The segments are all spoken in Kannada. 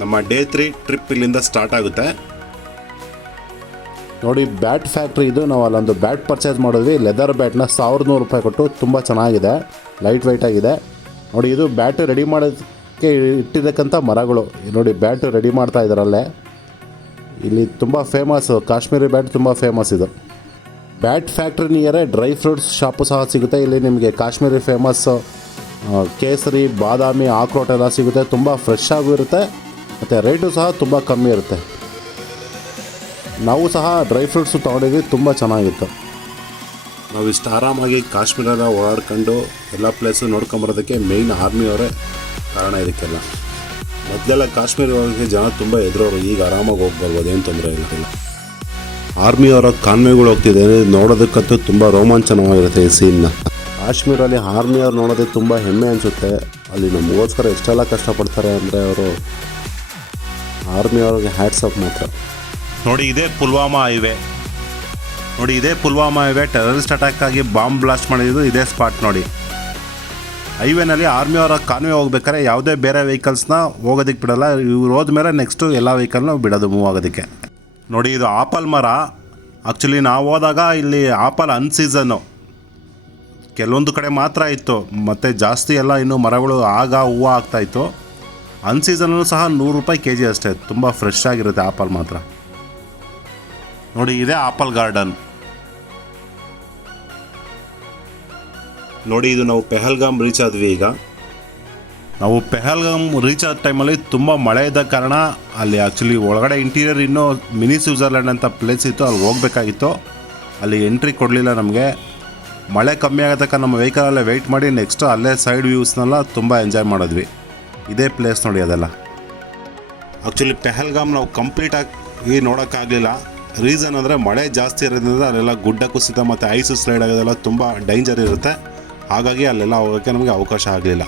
ನಮ್ಮ ಡೇ 3 ಟ್ರಿಪ್ ಇಲ್ಲಿಂದ ಸ್ಟಾರ್ಟ್ ಆಗುತ್ತೆ. ನೋಡಿ ಬ್ಯಾಟ್ ಫ್ಯಾಕ್ಟ್ರಿ ಇದು. ನಾವು ಅಲ್ಲೊಂದು ಬ್ಯಾಟ್ ಪರ್ಚೇಸ್ ಮಾಡಿದ್ವಿ. ಲೆದರ್ ಬ್ಯಾಟ್ನ 1100 ರೂಪಾಯಿ ಕೊಟ್ಟು. ತುಂಬ ಚೆನ್ನಾಗಿದೆ, ಲೈಟ್ ವೆಯ್ಟ್ ಆಗಿದೆ. ನೋಡಿ ಇದು ಬ್ಯಾಟ್ ರೆಡಿ ಮಾಡೋದಕ್ಕೆ ಇಟ್ಟಿದ್ದಕ್ಕಂಥ ಮರಗಳು. ನೋಡಿ ಬ್ಯಾಟ್ ರೆಡಿ ಮಾಡ್ತಾ ಇದ್ದಾರಲ್ಲೇ. ಇಲ್ಲಿ ತುಂಬ ಫೇಮಸ್ಸು, ಕಾಶ್ಮೀರಿ ಬ್ಯಾಟ್ ತುಂಬ ಫೇಮಸ್ ಇದು. ಬ್ಯಾಟ್ ಫ್ಯಾಕ್ಟ್ರಿ ನಿಯರೇ ಡ್ರೈ ಫ್ರೂಟ್ಸ್ ಶಾಪು ಸಹ ಸಿಗುತ್ತೆ. ಇಲ್ಲಿ ನಿಮಗೆ ಕಾಶ್ಮೀರಿ ಫೇಮಸ್ಸು ಕೇಸರಿ, ಬಾದಾಮಿ, ಆಕ್ರೋಟ್ ಎಲ್ಲ ಸಿಗುತ್ತೆ. ತುಂಬ ಫ್ರೆಶ್ ಆಗೂ ಇರುತ್ತೆ ಮತ್ತು ರೇಟು ಸಹ ತುಂಬ ಕಮ್ಮಿ ಇರುತ್ತೆ. ನಾವು ಸಹ ಡ್ರೈ ಫ್ರೂಟ್ಸು ತೊಗೊಂಡಿದ್ವಿ, ತುಂಬ ಚೆನ್ನಾಗಿತ್ತು. ನಾವು ಇಷ್ಟು ಆರಾಮಾಗಿ ಕಾಶ್ಮೀರ ಓಡಾಡ್ಕೊಂಡು ಎಲ್ಲ ಪ್ಲೇಸು ನೋಡ್ಕೊಂಬರೋದಕ್ಕೆ ಮೇಯ್ನ್ ಆರ್ಮಿಯವರೇ ಕಾರಣ ಇದಕ್ಕೆಲ್ಲ. ಮೊದಲೆಲ್ಲ ಕಾಶ್ಮೀರ ಹೋಗೋಕ್ಕೆ ಜನ ತುಂಬ ಎದುರೋರು, ಈಗ ಆರಾಮಾಗಿ ಹೋಗಿ ಬರ್ಬೋದು, ಏನು ತೊಂದರೆ ಇಲ್ಲ. ಆರ್ಮಿಯವರ ಕಾನ್ವೆಗಳು ಹೋಗ್ತಿದೆ, ನೋಡೋದಕ್ಕಂತೂ ತುಂಬ ರೋಮಾಂಚನವಾಗಿರುತ್ತೆ ಈ ಸೀನ್ನ. ಕಾಶ್ಮೀರಲ್ಲಿ ಆರ್ಮಿಯವ್ರು ನೋಡೋದಕ್ಕೆ ತುಂಬ ಹೆಮ್ಮೆ ಅನಿಸುತ್ತೆ. ಅಲ್ಲಿ ನಮಗೋಸ್ಕರ ಎಷ್ಟೆಲ್ಲ ಕಷ್ಟಪಡ್ತಾರೆ ಅಂದರೆ ಅವರು, ಆರ್ಮಿಯವ್ರಿಗೆ ಹ್ಯಾಟ್ಸ್ ಆಫ್ ಮಾತ್ರ. ನೋಡಿ ಇದೇ ಪುಲ್ವಾಮಾ ಹೈವೇ. ನೋಡಿ ಇದೇ ಪುಲ್ವಾಮಾ ಹೈವೇ. ಟೆರರಿಸ್ಟ್ ಅಟ್ಯಾಕ್ ಆಗಿ ಬಾಂಬ್ ಬ್ಲಾಸ್ಟ್ ಮಾಡಿದ್ದು ಇದೇ ಸ್ಪಾಟ್. ನೋಡಿ ಹೈವೇನಲ್ಲಿ ಆರ್ಮಿಯವರ ಕಾನ್ವೆ ಹೋಗ್ಬೇಕಾದ್ರೆ ಯಾವುದೇ ಬೇರೆ ವೆಹಿಕಲ್ಸ್ನ ಹೋಗೋದಕ್ಕೆ ಬಿಡೋಲ್ಲ. ಇವ್ರು ಹೋದ್ಮೇಲೆ ನೆಕ್ಸ್ಟು ಎಲ್ಲ ವೆಹಿಕಲ್ನ ಬಿಡೋದು ಮೂವ್ ಆಗೋದಕ್ಕೆ. ನೋಡಿ ಇದು ಆಪಲ್ ಮರ. ಆ್ಯಕ್ಚುಲಿ ನಾವು ಹೋದಾಗ ಇಲ್ಲಿ ಆಪಲ್ ಅನ್ಸೀಸನ್ನು, ಕೆಲವೊಂದು ಕಡೆ ಮಾತ್ರ ಇತ್ತು, ಮತ್ತು ಜಾಸ್ತಿ ಎಲ್ಲ ಇನ್ನೂ ಮರಗಳು ಆಗ ಹೂವು ಆಗ್ತಾಯಿತ್ತು. ಅನ್ಸೀಸನ್ನು ಸಹ 100 ರೂಪಾಯಿ kg ಅಷ್ಟೇ. ತುಂಬ ಫ್ರೆಶ್ ಆಗಿರುತ್ತೆ ಆಪಲ್ ಮಾತ್ರ. ನೋಡಿ ಇದೇ ಆಪಲ್ ಗಾರ್ಡನ್. ನೋಡಿ ಇದು ನಾವು ಪೆಹಲ್ಗಾಮ್ ರೀಚ್ ಆದ್ವಿ. ಈಗ ನಾವು ಪೆಹಲ್ಗಾಮ್ ರೀಚ್ ಆದ ಟೈಮಲ್ಲಿ ತುಂಬ ಮಳೆ ಇದ್ದ ಕಾರಣ ಅಲ್ಲಿ ಆ್ಯಕ್ಚುಲಿ ಒಳಗಡೆ ಇಂಟೀರಿಯರ್ ಇನ್ನೂ ಮಿನಿ ಸ್ವಿಟ್ಜರ್ಲ್ಯಾಂಡ್ ಅಂತ ಪ್ಲೇಸ್ ಇತ್ತು, ಅಲ್ಲಿ ಹೋಗಬೇಕಾಗಿತ್ತು. ಅಲ್ಲಿ ಎಂಟ್ರಿ ಕೊಡಲಿಲ್ಲ ನಮಗೆ. ಮಳೆ ಕಮ್ಮಿ ಆಗೋದಕ್ಕೆ ನಮ್ಮ ವೆಹಿಕಲಲ್ಲೇ ವೆಯ್ಟ್ ಮಾಡಿ ನೆಕ್ಸ್ಟು ಅಲ್ಲೇ ಸೈಡ್ ವ್ಯೂಸ್ನೆಲ್ಲ ತುಂಬ ಎಂಜಾಯ್ ಮಾಡಿದ್ವಿ. ಇದೇ ಪ್ಲೇಸ್ ನೋಡಿ ಅದೆಲ್ಲ. ಆ್ಯಕ್ಚುಲಿ ಪೆಹಲ್ಗಾಮ್ ನಾವು ಕಂಪ್ಲೀಟಾಗಿ ನೋಡೋಕ್ಕಾಗಲಿಲ್ಲ. ರೀಸನ್ ಅಂದರೆ ಮಳೆ ಜಾಸ್ತಿ ಇರೋದ್ರಿಂದ ಅಲ್ಲೆಲ್ಲ ಗುಡ್ಡ ಕುಸಿತ ಮತ್ತು ಐಸು ಸ್ಲೈಡ್ ಆಗೋದೆಲ್ಲ ತುಂಬ ಡೇಂಜರ್ ಇರುತ್ತೆ. ಹಾಗಾಗಿ ಅಲ್ಲೆಲ್ಲ ಹೋಗೋಕ್ಕೆ ನಮಗೆ ಅವಕಾಶ ಆಗಲಿಲ್ಲ.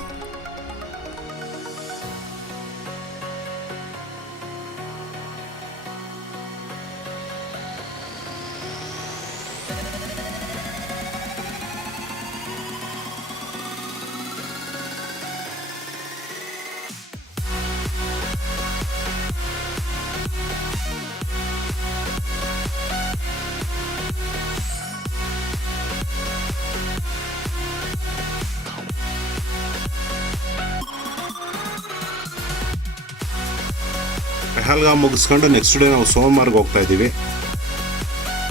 ಪೆಹಲ್ಗಾಮ್ ಮುಗಿಸ್ಕೊಂಡು ನೆಕ್ಸ್ಟ್ ಡೇ ನಾವು ಸೋನ್ಮಾರ್ಗ್ ಹೋಗ್ತಾ ಇದ್ದೀವಿ.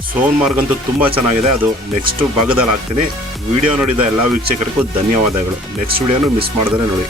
ಸೋನ್ಮಾರ್ಗ್ ಅಂತೂ ತುಂಬ ಚೆನ್ನಾಗಿದೆ. ಅದು ನೆಕ್ಸ್ಟ್ ಭಾಗದಲ್ಲಿ ಹಾಕ್ತೀನಿ. ವಿಡಿಯೋ ನೋಡಿದ ಎಲ್ಲ ವೀಕ್ಷಕರಿಗೂ ಧನ್ಯವಾದಗಳು. ನೆಕ್ಸ್ಟ್ ವಿಡಿಯೋನು ಮಿಸ್ ಮಾಡಿದ್ರೆ ನೋಡಿ.